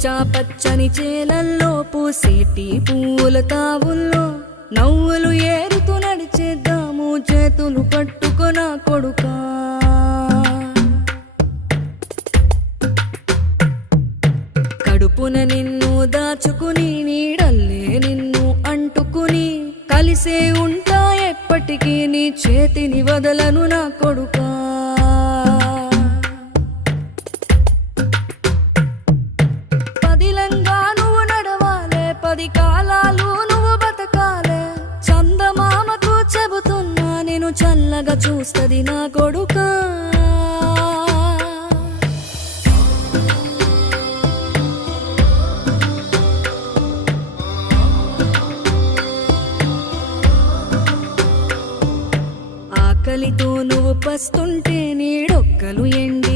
పచ్చా పచ్చని చేలల్లో పూసేటి పూల తావుల్లో నవ్వులు ఏరుతూ నడిచేద్దాము చేతులు పట్టుకొన కొడుకా. కడుపున నిన్ను దాచుకుని నీడల్లే నిన్ను అంటుకుని కలిసే ఉంటా ఎప్పటికీ నీ చేతిని వదలను నా కొడుకా. పదిలంగా నువ్వు నడవాలే, 10 కాలాలు నువ్వు బతకాలే. చందమామకు చెబుతున్నా నేను చల్లగా చూస్తది నా కొడుకా. ఆకలితో నువ్వు పస్తుంటే నీడొక్కలు ఎండి